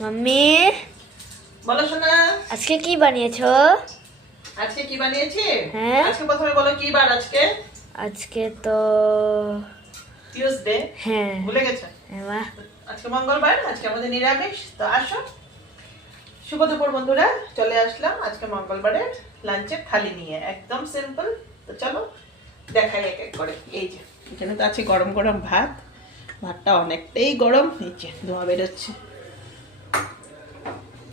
Mummy বলো শোনা, আজকে কি বানিয়েছো? আজকে কি বানিয়েছি? হ্যাঁ। আজকে প্রথমে বলো কি বার আজকে? আজকে তো টিউসডে। হ্যাঁ। ভুলে গেছো? মা আজকে মঙ্গলবার, আজকে আমাদের নিরামিষ। তো আসো, শুভ দুপুর বন্ধুরা, চলে আসলাম আজকে মঙ্গলবারের লাঞ্চের থালি নিয়ে, একদম সিম্পল। তো চলো দেখাই এক এক করে। এই যে এখানে তো আছে গরম গরম ভাত, ভাতটা অনেকটাই গরম, এই যে ধোঁয়া বেরোচ্ছে।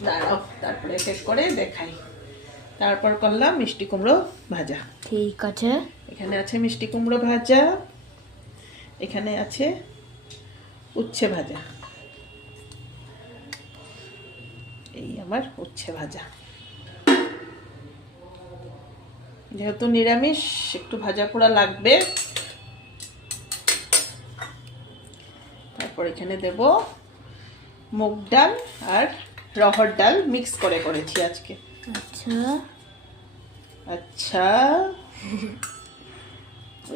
দাঁড়াও, তারপরে শেষ করে দেখাই। তারপর করলাম মিষ্টি কুমড়ো ভাজা। ঠিক আছে। এখানে আছে মিষ্টি কুমড়ো ভাজা, এখানে আছে উচ্ছে ভাজা। এই আমার উচ্ছে ভাজা, যেহেতু নিরামিষ একটু ভাজা পোড়া লাগবে। তারপর এখানে দেব মুগ ডাল আর রহর ডাল মিক্স করে করেছি আজকে। আচ্ছা আচ্ছা,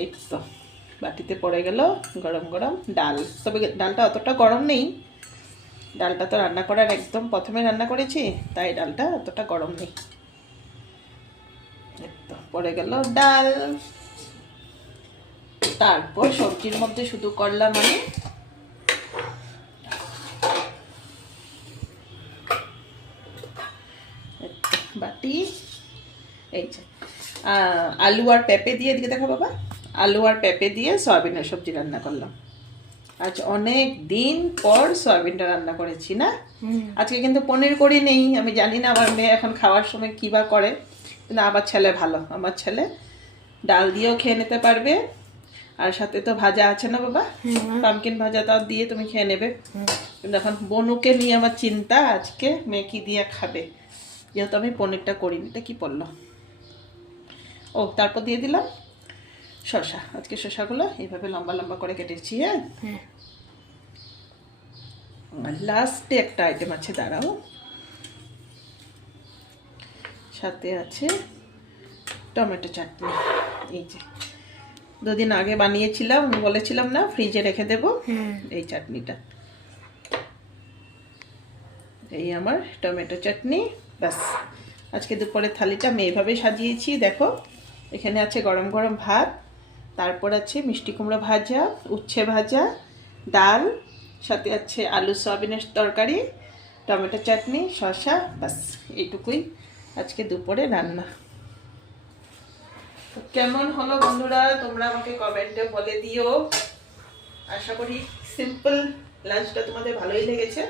এই তো বাটিতে পড়ে গেল গরম গরম ডাল। তবে ডালটা অতটা গরম নেই, ডালটা তো রান্না করার একদম প্রথমে রান্না করেছি, তাই ডালটা অতটা গরম নেই। এই তো পড়ে গেল ডাল। তারপর সবজির মধ্যে শুধু করলাম আমি বাটি, এই যে আলু আর পেঁপে দিয়ে, এদিকে দেখো বাবা, আলু আর পেঁপে দিয়ে সয়াবিনের সবজি রান্না করলাম। আজ অনেক দিন পর সয়াবিনটা রান্না করেছি না। আজকে কিন্তু পনির করি নেই, আমি জানি না আমার মেয়ে এখন খাওয়ার সময় কী বা করে, কিন্তু আমার ছেলে ভালো, আমার ছেলে ডাল দিয়েও খেয়ে নিতে পারবে, আর সাথে তো ভাজা আছে না বাবা, পামকিন ভাজা, তাও দিয়ে তুমি খেয়ে নেবে। কিন্তু এখন বনুকে নিয়ে আমার চিন্তা, আজকে মেয়ে কি দিয়ে খাবে, যেহেতু আমি পনিরটা করিনি। এটা কি পড়লো? ও, তারপর দিয়ে দিলাম শসা। আজকে শসাগুলো এইভাবে লম্বা লম্বা করে কেটেছি। হ্যাঁ, আর লাস্টে একটা আইটেম আছে, দাঁড়াও, সাথে আছে টমেটো চাটনি। এই যে দুদিন আগে বানিয়েছিলাম, বলেছিলাম না ফ্রিজে রেখে দেব এই চাটনিটা। এই আমার টমেটো চাটনি। ব্যাস, আজকে দুপুরের থালিটা আমি এইভাবে সাজিয়েছি। দেখো, এখানে আছে গরম গরম ভাত, তারপর আছে মিষ্টি কুমড়ো ভাজা, উচ্ছে ভাজা, ডাল, সাথে আছে আলু সয়াবিনের তরকারি, টমেটো চাটনি, শসা। ব্যাস, এইটুকুই আজকে দুপুরে রান্না। তো কেমন হলো বন্ধুরা, তোমরা আমাকে কমেন্টে বলে দিও। আশা করি সিম্পল লাঞ্চটা তোমাদের ভালোই লেগেছে।